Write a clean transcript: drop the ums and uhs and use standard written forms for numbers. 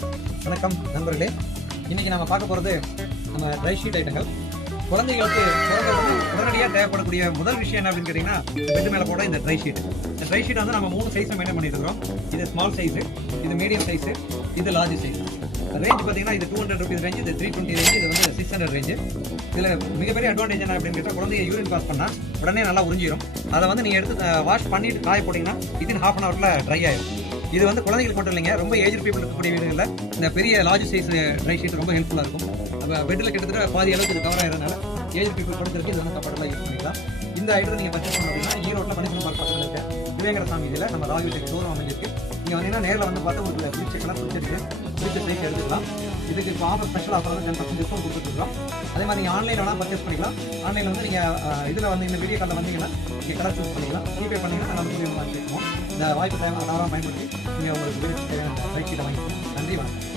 வணக்கம் நண்பர்களே, இன்னைக்கு நம்ம பார்க்க போகிறது நம்ம ட்ரை ஷீட் ஐட்டங்கள். குழந்தைகளுக்கு உடனடியாக தேவைப்படக்கூடிய முதல் விஷயம் என்ன அப்படின்னு கேட்டிங்கன்னா, பெட் மேலே போட இந்த ட்ரை ஷீட். இந்த ட்ரை ஷீட் வந்து நம்ம 3 சைஸை மெயின்டைன் பண்ணிட்டு இருக்கிறோம். இது ஸ்மால் சைஸு, இது மீடியம் சைஸு, இது லார்ஜ் சைஸ். ரேஞ்ச் பார்த்தீங்கன்னா இது 200 rupees ரேஞ்சு, இது 320 ரேஞ்சு, இது வந்து 600 ரேஞ்சு. இதில் மிகப்பெரிய அட்வான்டேஜ் என்ன அப்படின்னு கேட்டால், குழந்தைய யூரின் பாஸ் பண்ணால் உடனே நல்லா உறிஞ்சிடும். அதை வந்து நீங்கள் எடுத்து வாஷ் பண்ணிட்டு காய போட்டிங்கன்னா வித்தின் ½ an hourல ட்ரை ஆயிடும். இது வந்து குழந்தைகளுக்கு மட்டும் இல்லைங்க, ரொம்ப ஏஜ் பீப்புள் இருக்கக்கூடிய வீடுகளில் இந்த பெரிய லார்ஜ் சைஸ் ட்ரை ஷீட் ரொம்ப ஹெல்ப்ஃபுல்லாக இருக்கும். பெட்டில் கிட்டத்தட்ட பாதி அளவுக்கு இது கவர் ஆகிறதுனால ஏஜ் பீப்புள் படுத்துறதுக்கு இது வந்து கம்ஃபர்டபுளாக யூஸ் பண்ணிக்கலாம். இந்த ஐட்டம் நீங்கள் பர்ச்சேஸ் பண்ணணும் அப்படின்னா ஈரோட்டில் மணிப்பூர் பார்க் பக்கத்தில் இருக்க விவேங்கர சாமி இதில் நம்ம ராகு டெக் ஷோரூம் அமைஞ்சிருக்கு. நீங்கள் வந்தீங்கன்னா நேரில் வந்து பார்த்து உங்களுக்கு பிடிச்ச கலர் பிடிச்சிருக்கு, பிடிச்ச சைஸ் எடுத்துக்கலாம். இதுக்கு இப்போ ஆஃபர் ஸ்பெஷல் ஆஃபர் வந்து 10% டிஸ்கவுண்ட் கொடுத்துருக்கோம். அதே மாதிரி நீங்கள் ஆன்லைனில் வேணால் பர்ச்சேஸ் பண்ணிக்கலாம். ஆன்லைனில் வந்து நீங்கள் இதில் வந்து இந்த வீடியோ காலில் வந்தீங்கன்னா நீங்கள் கலர் சூஸ் பண்ணிக்கலாம். ஜிபே பண்ணிங்கன்னா நம்ம வீடியோ வாங்கிக்குவோம். இந்த வாய்ப்பு தவறாக பயன்படுத்தி நீங்கள் உங்களுக்கு தேவையான ட்ரை ஷீட்டை வாங்கிக்கலாம். நன்றி, வணக்கம்.